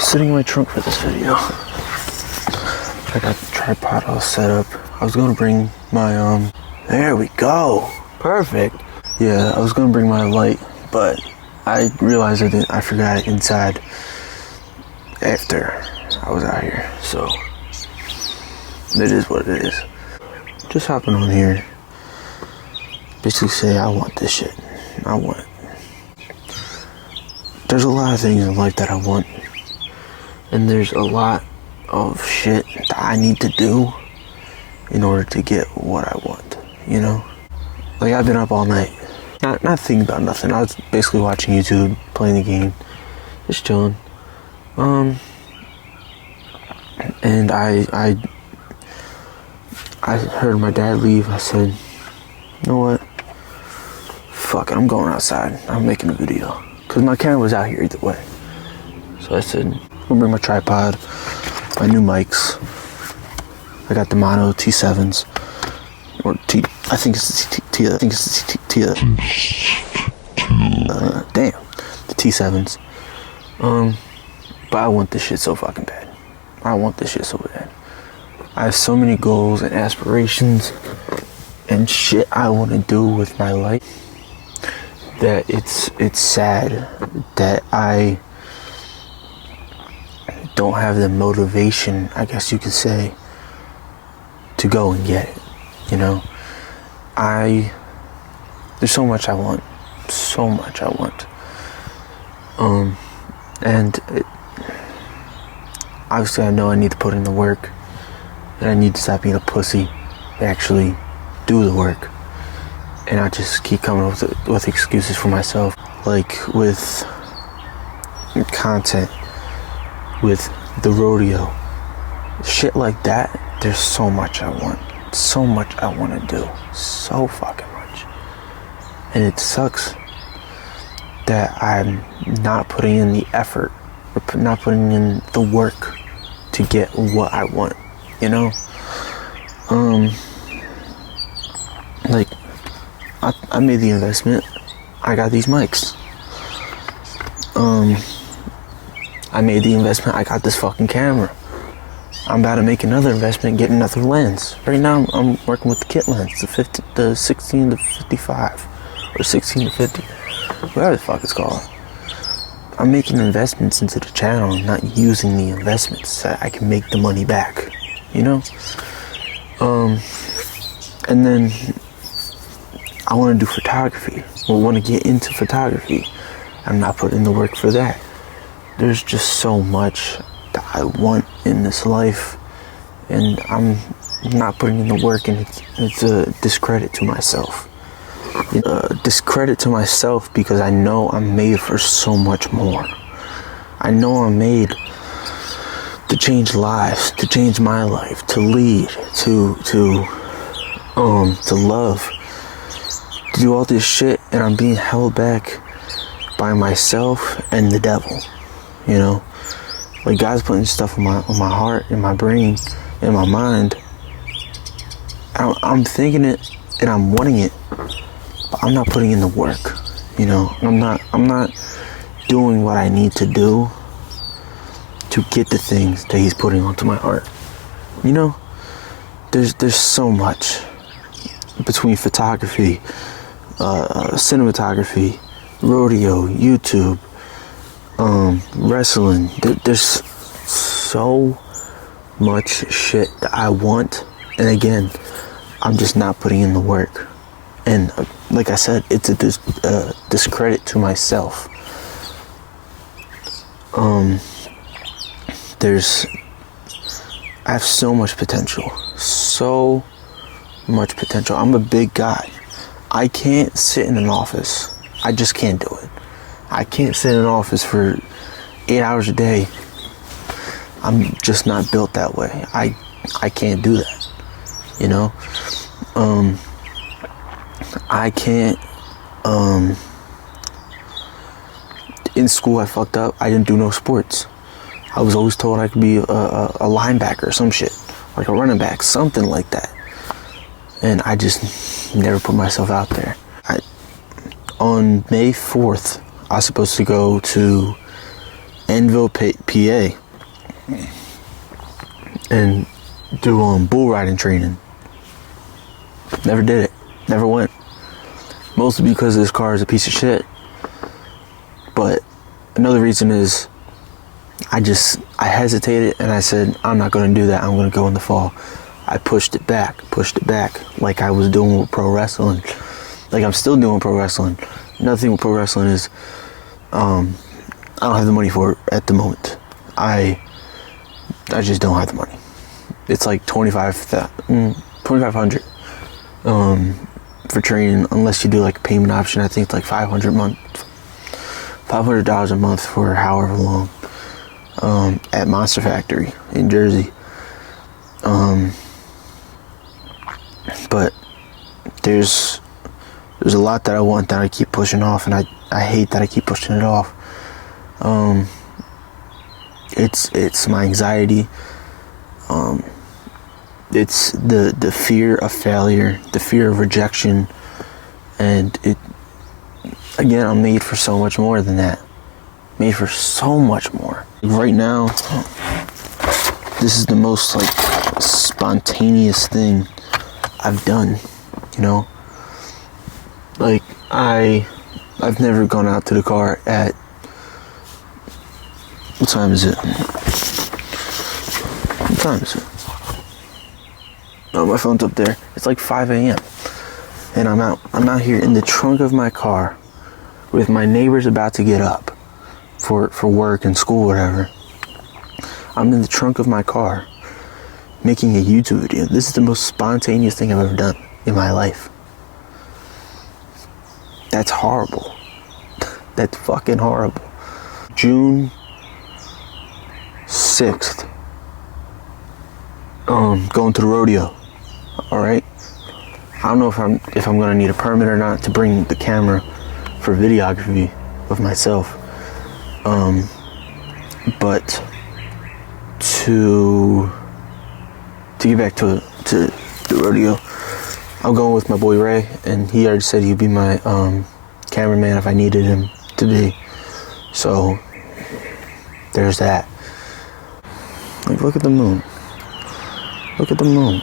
Sitting in my trunk for this video. I got the tripod all set up. I was gonna bring my there we go. Perfect. Yeah, I was gonna bring my light, but I realized I forgot it inside after I was out here. So it is what it is. Just hopping on here. Basically say I want this shit. I want it. There's a lot of things in life that I want. And there's a lot of shit that I need to do in order to get what I want, you know? Like, I've been up all night, not thinking about nothing. I was basically watching YouTube, playing the game, just chilling. And I heard my dad leave. I said, you know what? Fuck it, I'm going outside. I'm making a video. Because my camera was out here either way. So I said, I'm gonna bring my tripod, my new mics. I got the mono T7s, or T. I think it's T. I think it's T. Damn, the T7s. But I want this shit so fucking bad. I want this shit so bad. I have so many goals and aspirations and shit I want to do with my life that it's sad that I don't have the motivation, I guess you could say, to go and get it, you know? There's so much I want, so much I want. Obviously I know I need to put in the work, and I need to stop being a pussy and actually do the work, and not just keep coming up with excuses for myself, like with content, with the rodeo, shit like that. There's so much I want, so much I want to do, so fucking much, and it sucks that I'm not putting in the effort, or not putting in the work to get what I want, you know? Like, I made the investment, I got these mics. I made the investment, I got this fucking camera. I'm about to make another investment, get another lens. Right now, I'm working with the kit lens, the 16 to 55, or 16 to 50, whatever the fuck it's called. I'm making investments into the channel, and not using the investments so I can make the money back, you know? And then I want to do photography. I want to get into photography. I'm not putting the work for that. There's just so much that I want in this life, and I'm not putting in the work, and it's a discredit to myself. Discredit to myself because I know I'm made for so much more. I know I'm made to change lives, to change my life, to lead, to love, to do all this shit, and I'm being held back by myself and the devil, you know? Like, God's putting stuff on my heart, in my brain, in my mind. I'm thinking it and I'm wanting it, but I'm not putting in the work, you know? I'm not doing what I need to do to get the things that He's putting onto my heart, you know? There's so much between photography, cinematography, rodeo, YouTube, wrestling. There's so much shit that I want, and again, I'm just not putting in the work. And like I said, it's a discredit to myself. I have so much potential, so much potential. I'm a big guy. I can't sit in an office. I just can't do it. I can't sit in an office for 8 hours a day. I'm just not built that way. I can't do that, you know? I can't, in school I fucked up. I didn't do no sports. I was always told I could be a linebacker or some shit, like a running back, something like that. And I just never put myself out there. On May 4th, I was supposed to go to Anvil, PA, and do bull riding training. Never did it. Never went. Mostly because this car is a piece of shit. But another reason is I hesitated and I said, I'm not going to do that. I'm going to go in the fall. I pushed it back like I was doing with pro wrestling. Like I'm still doing pro wrestling. Another thing with pro wrestling is I don't have the money for it at the moment. I just don't have the money. It's like $2,500 for training, unless you do like a payment option. I think it's like $500 a month for however long, at Monster Factory in Jersey. But there's a lot that I want that I keep pushing off, and I hate that I keep pushing it off. It's my anxiety. It's the fear of failure, the fear of rejection, and again, I'm made for so much more than that. Made for so much more. Right now, this is the most like spontaneous thing I've done, you know? Like I've never gone out to the car at, what time is it? What time is it? Oh, my phone's up there. It's like 5 a.m. And I'm out here in the trunk of my car with my neighbors about to get up for work and school, whatever. I'm in the trunk of my car making a YouTube video. This is the most spontaneous thing I've ever done in my life. That's horrible. That's fucking horrible. June 6th. Going to the rodeo. Alright? I don't know if I'm gonna need a permit or not to bring the camera for videography of myself. But to get back to the rodeo, I'm going with my boy Ray, and he already said he'd be my cameraman if I needed him to be. So there's that. Like, look at the moon. Look at the moon.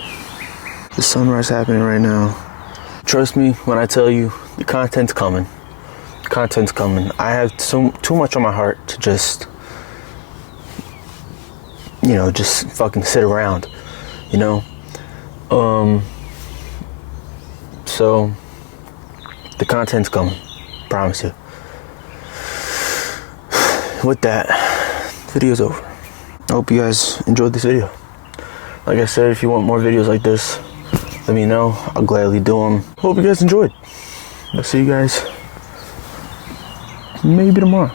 The sunrise happening right now. Trust me when I tell you, the content's coming. The content's coming. I have too much on my heart to just fucking sit around, you know? So the content's coming, promise you. With that, video's over. I hope you guys enjoyed this video. Like I said, if you want more videos like this, let me know. I'll gladly do them. Hope you guys enjoyed. I'll see you guys maybe tomorrow.